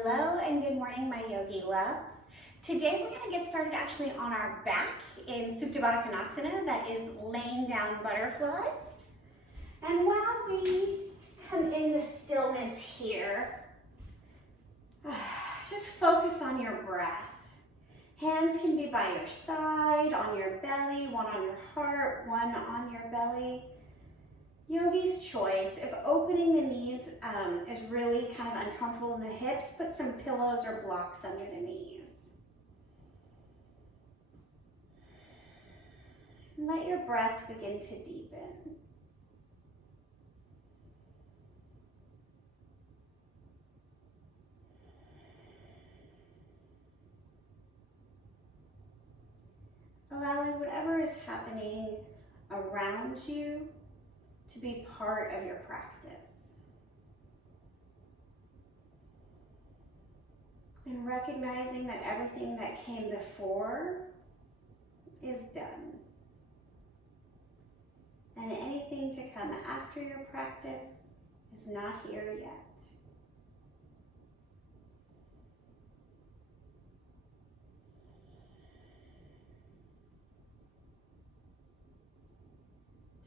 Hello and good morning, my yogi loves. Today we're going to get started actually on our back in Skandasana, that is laying down butterfly. And while we come into stillness here, just focus on your breath. Hands can be by your side, on your belly, one on your heart, one on your belly. Yogi's choice. If opening the knees is really kind of uncomfortable in the hips, put some pillows or blocks under the knees. And let your breath begin to deepen. Allowing whatever is happening around you to be part of your practice. And recognizing that everything that came before is done. And anything to come after your practice is not here yet.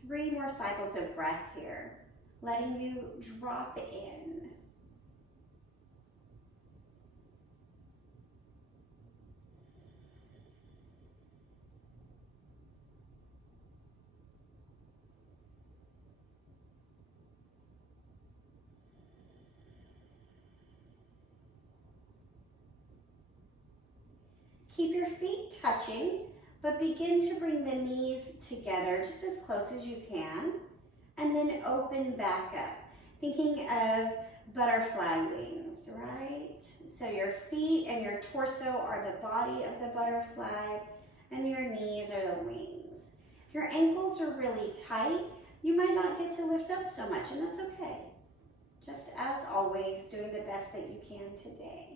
Three more cycles of breath here, letting you drop in. Keep your feet touching, but begin to bring the knees together just as close as you can, and then open back up. Thinking of butterfly wings, right? So your feet and your torso are the body of the butterfly, and your knees are the wings. If your ankles are really tight, you might not get to lift up so much, and that's okay. Just as always, doing the best that you can today.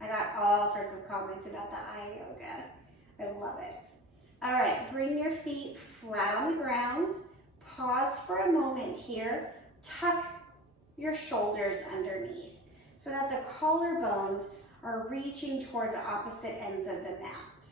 I got all sorts of comments about the eye yoga. I love it. All right, bring your feet flat on the ground. Pause for a moment here. Tuck your shoulders underneath so that the collarbones are reaching towards the opposite ends of the mat.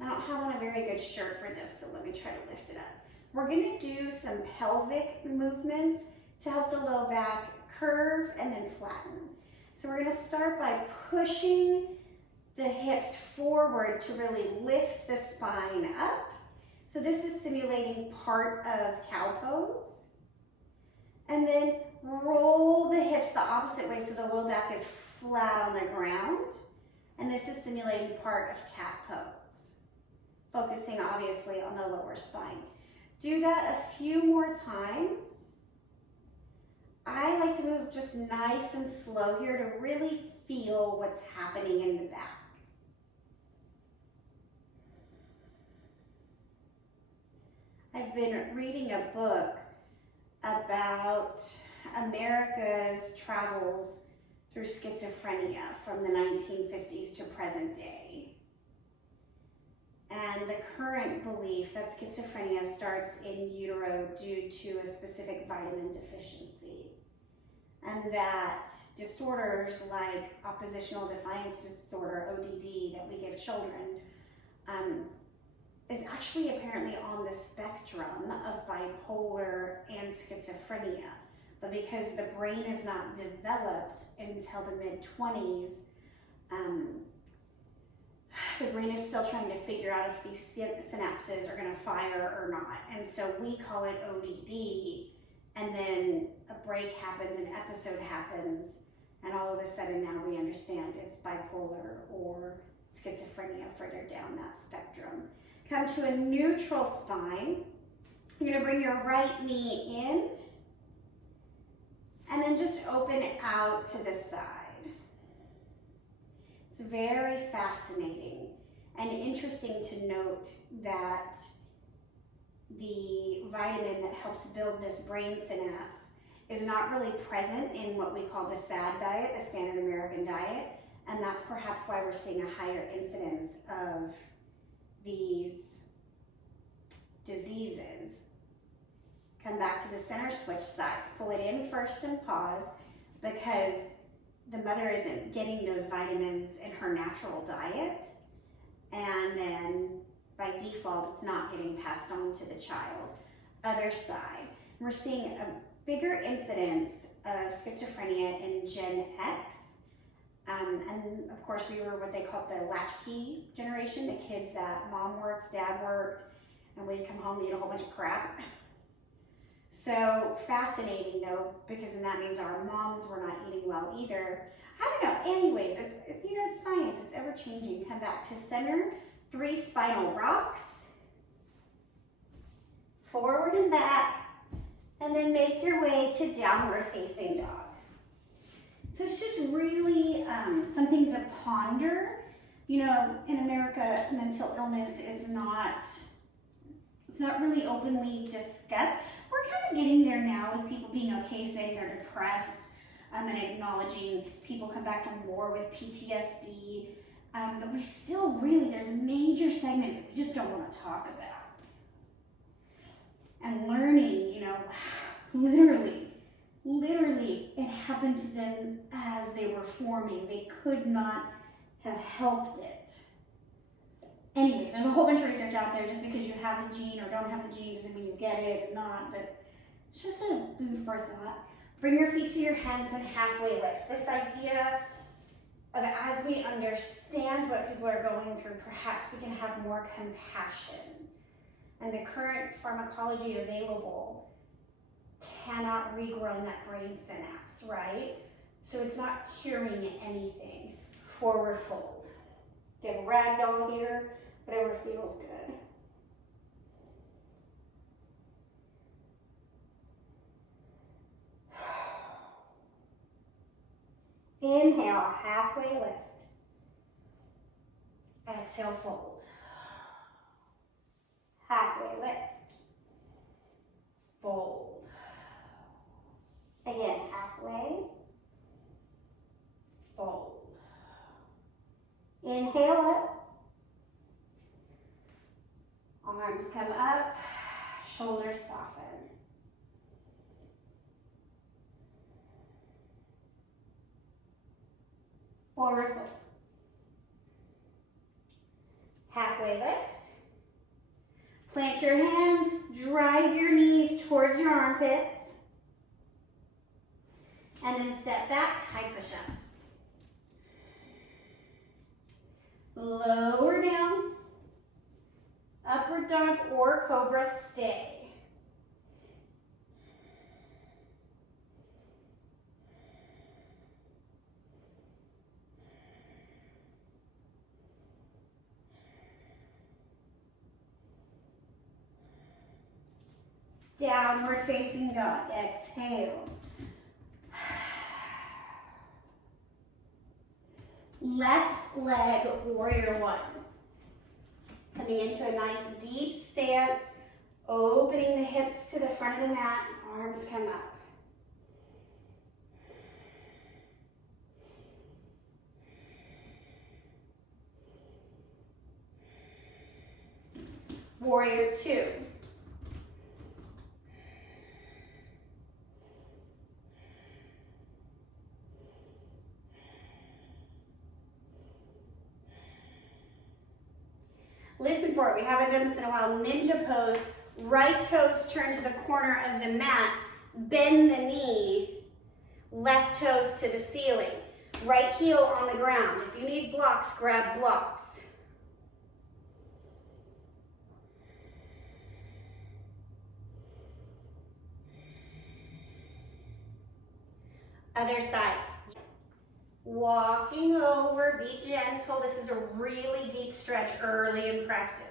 I don't have on a very good shirt for this, so let me try to lift it up. We're gonna do some pelvic movements to help the low back curve and then flatten. So we're going to start by pushing the hips forward to really lift the spine up. So this is simulating part of cow pose. And then roll the hips the opposite way so the low back is flat on the ground. And this is simulating part of cat pose, focusing obviously on the lower spine. Do that a few more times. I like to move just nice and slow here to really feel what's happening in the back. I've been reading a book about America's travels through schizophrenia from the 1950s to present day. And the current belief that schizophrenia starts in utero due to a specific vitamin deficiency. And that disorders like oppositional defiance disorder, ODD, that we give children, is actually apparently on the spectrum of bipolar and schizophrenia. But because the brain is not developed until the mid-20s, the brain is still trying to figure out if these synapses are going to fire or not. And so we call it ODD. And then a break happens, an episode happens, and all of a sudden now we understand it's bipolar or schizophrenia further down that spectrum. Come to a neutral spine. You're going to bring your right knee in, and then just open it out to the side. It's very fascinating and interesting to note that the vitamin that helps build this brain synapse is not really present in what we call the SAD diet, the Standard American Diet, and that's perhaps why we're seeing a higher incidence of these back to the center, switch sides. Pull it in first and pause, because the mother isn't getting those vitamins in her natural diet, and then by default it's not getting passed on to the child. Other side. We're seeing a bigger incidence of schizophrenia in Gen X. And of course, we were what they called the latchkey generation, the kids that mom worked, dad worked, and we'd come home and eat a whole bunch of crap. So fascinating though, because then that means our moms were not eating well either. I don't know. Anyways, it's you know, it's science. It's ever changing. Come back to center. 3 spinal rocks. Forward and back. And then make your way to downward facing dog. So it's just really something to ponder. You know, in America, mental illness is not, it's not really openly discussed. We're kind of getting there now with people being okay saying they're depressed, and acknowledging people come back from war with PTSD. But we still really, there's a major segment that we just don't want to talk about. And learning, you know, literally, it happened to them as they were forming. They could not have helped it. Anyways, there's a whole bunch of research out there. Just because you have the gene or don't have the gene doesn't mean you get it or not, but it's just a food for thought. Bring your feet to your hands and halfway lift. This idea of, as we understand what people are going through, perhaps we can have more compassion. And the current pharmacology available cannot regrow that brain synapse, right? So it's not curing anything. Forward fold. You have a ragdoll here, whatever feels good. Inhale, halfway lift. Exhale, fold. Halfway lift. Fold. Again, halfway. Fold. Inhale up. Arms come up. Shoulders soften. Forward fold. Halfway lift. Plant your hands, drive your knees towards your armpits. And then step back, high push up. Lower down. Upward dog or cobra, stay. Downward facing dog, exhale. Left leg, warrior one. Coming into a nice deep stance, opening the hips to the front of the mat, arms come up. Warrior two. Listen for it. We haven't done this in a while. Ninja pose. Right toes turn to the corner of the mat. Bend the knee. Left toes to the ceiling. Right heel on the ground. If you need blocks, grab blocks. Other side. Walking over, be gentle. This is a really deep stretch early in practice.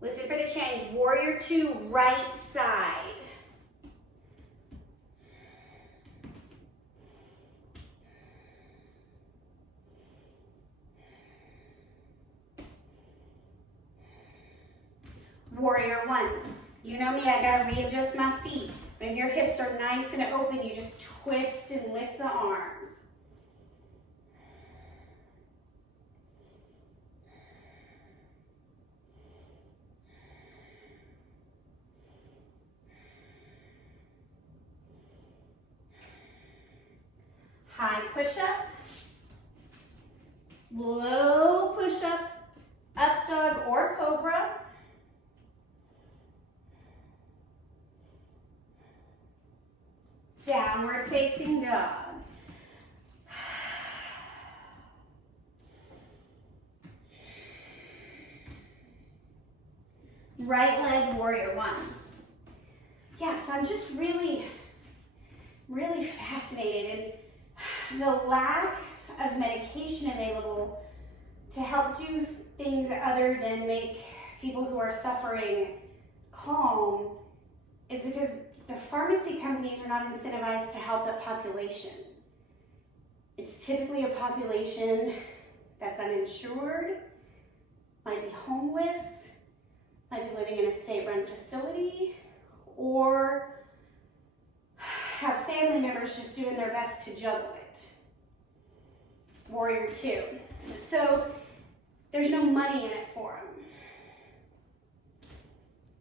Listen for the change. Warrior two, right side. Warrior one. You know me, I gotta readjust my feet. But if your hips are nice and open, you just twist and lift the arms. High push-up, low push-up, up dog or cobra. Downward facing dog. Right leg warrior one. Yeah, so I'm just really fascinated in the lack of medication available to help do things other than make people who are suffering calm is because the pharmacy companies are not incentivized to help that population. It's typically a population that's uninsured, might be homeless, might be living in a state-run facility, or have family members just doing their best to juggle it. Warrior two. So there's no money in it for them,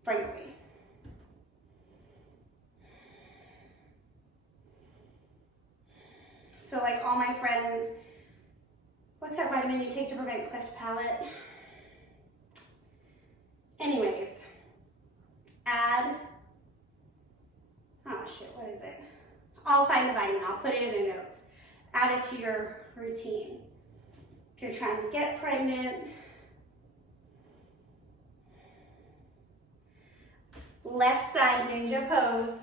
frankly. So like all my friends, what's that vitamin you take to prevent cleft palate? Anyways, add, oh shit, what is it? I'll find the vitamin, I'll put it in the notes. Add it to your routine. If you're trying to get pregnant, left side ninja pose.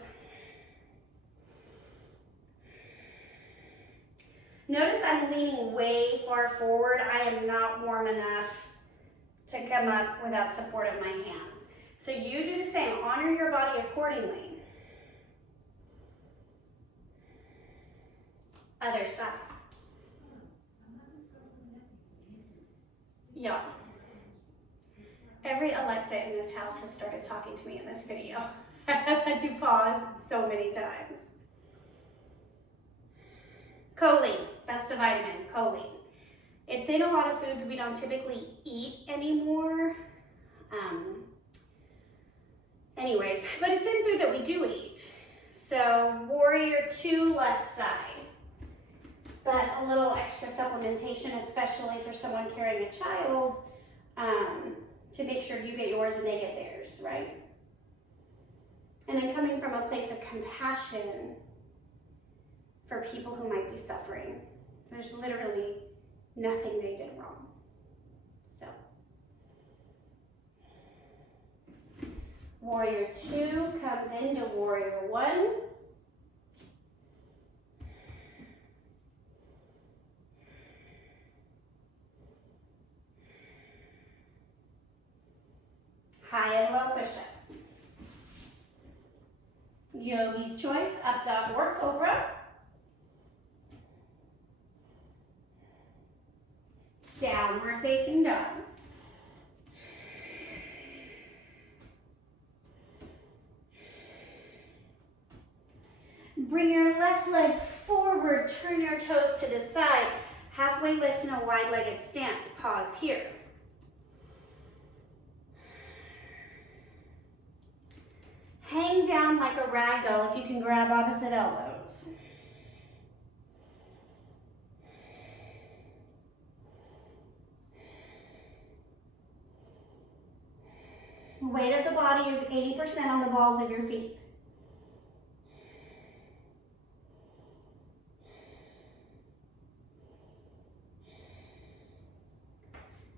Notice I'm leaning way far forward. I am not warm enough to come up without support of my hands. So you do the same, honor your body accordingly. Other side. Yeah. Every Alexa in this house has started talking to me in this video. I've had to pause so many times. Choline, that's the vitamin, choline. It's in a lot of foods we don't typically eat anymore. Anyways, but it's in food that we do eat. So warrior two, left side. But a little extra supplementation, especially for someone carrying a child, to make sure you get yours and they get theirs, right? And then coming from a place of compassion for people who might be suffering. There's literally nothing they did wrong. So, warrior two comes into warrior one. High and low push-up. Yogi's choice, up dog or cobra. Downward facing dog. Bring your left leg forward, turn your toes to the side. Halfway lift in a wide-legged stance. Pause here. Hang down like a rag doll if you can grab opposite elbows. Weight of the body is 80% on the balls of your feet.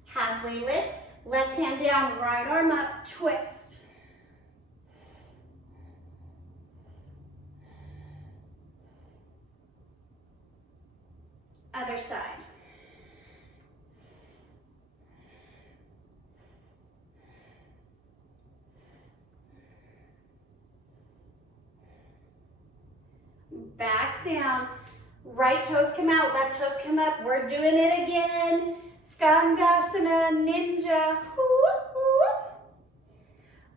Halfway lift, left hand down, right arm up, twist. Other side. Back down. Right toes come out, left toes come up. We're doing it again. Skandasana, ninja.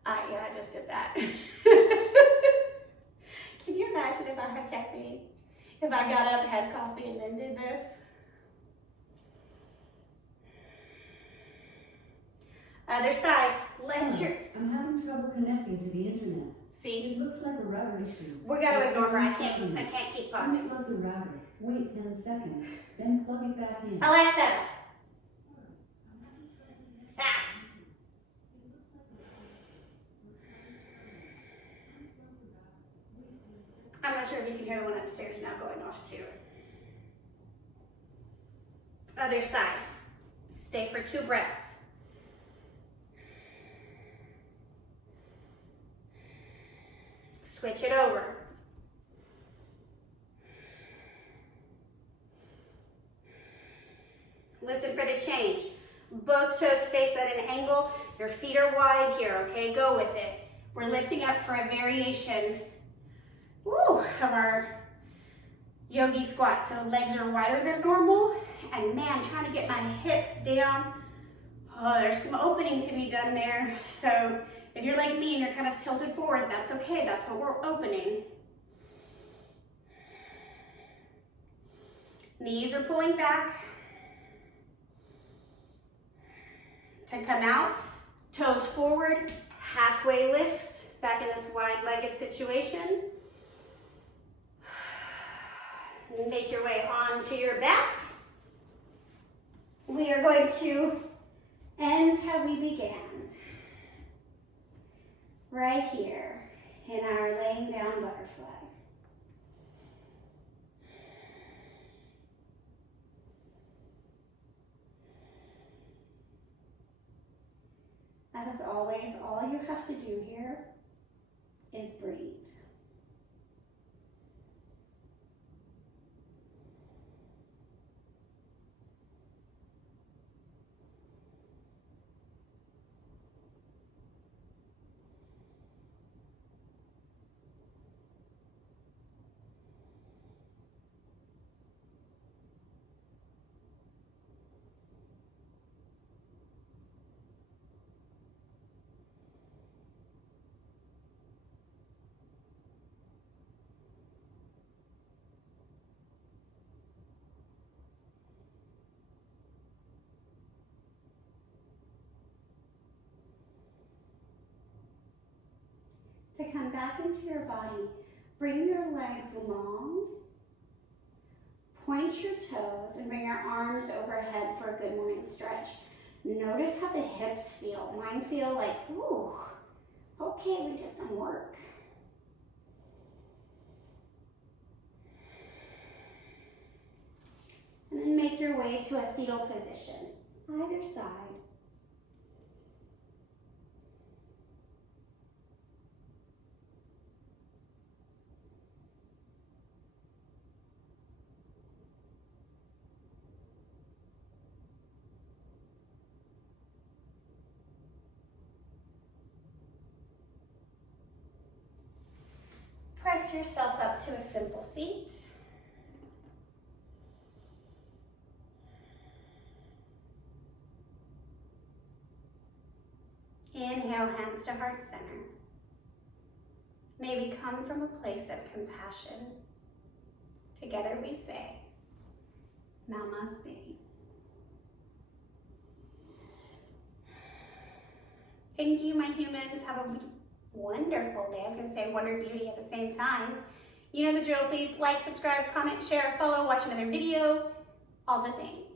Yeah, I just did that. Can you imagine if I had caffeine? If I got up, had coffee, and then did this? Other side. I'm having trouble connecting to the internet. See? It looks like a router issue. We gotta ignore her. I can't keep pausing. Unplug the router. Wait 10 seconds. Then plug it back in. Alexa. Ah. I'm not sure if you can hear the one upstairs now going off too. Other side. Stay for 2 breaths. Switch it over. Listen for the change. Both toes face at an angle. Your feet are wide here, okay? Go with it. We're lifting up for a variation of our Yogi Squat. So legs are wider than normal. And man, trying to get my hips down. Oh, there's some opening to be done there. So if you're like me and you're kind of tilted forward, that's okay. That's what we're opening. Knees are pulling back. To come out, toes forward, halfway lift, back in this wide-legged situation. Make your way onto your back. We are going to end how we began. Right here in our laying down butterfly. As always, all you have to do here is breathe. To come back into your body, bring your legs long, point your toes, and bring your arms overhead for a good morning stretch. Notice how the hips feel. Mine feel like, ooh, okay, we did some work. And then make your way to a fetal position, either side. Press yourself up to a simple seat. Inhale, hands to heart center. May we come from a place of compassion. Together we say, Namaste. Thank you, my humans. Have a wonderful day. I was going to say wonder beauty at the same time. You know the drill. Please like, subscribe, comment, share, follow, watch another video, all the things.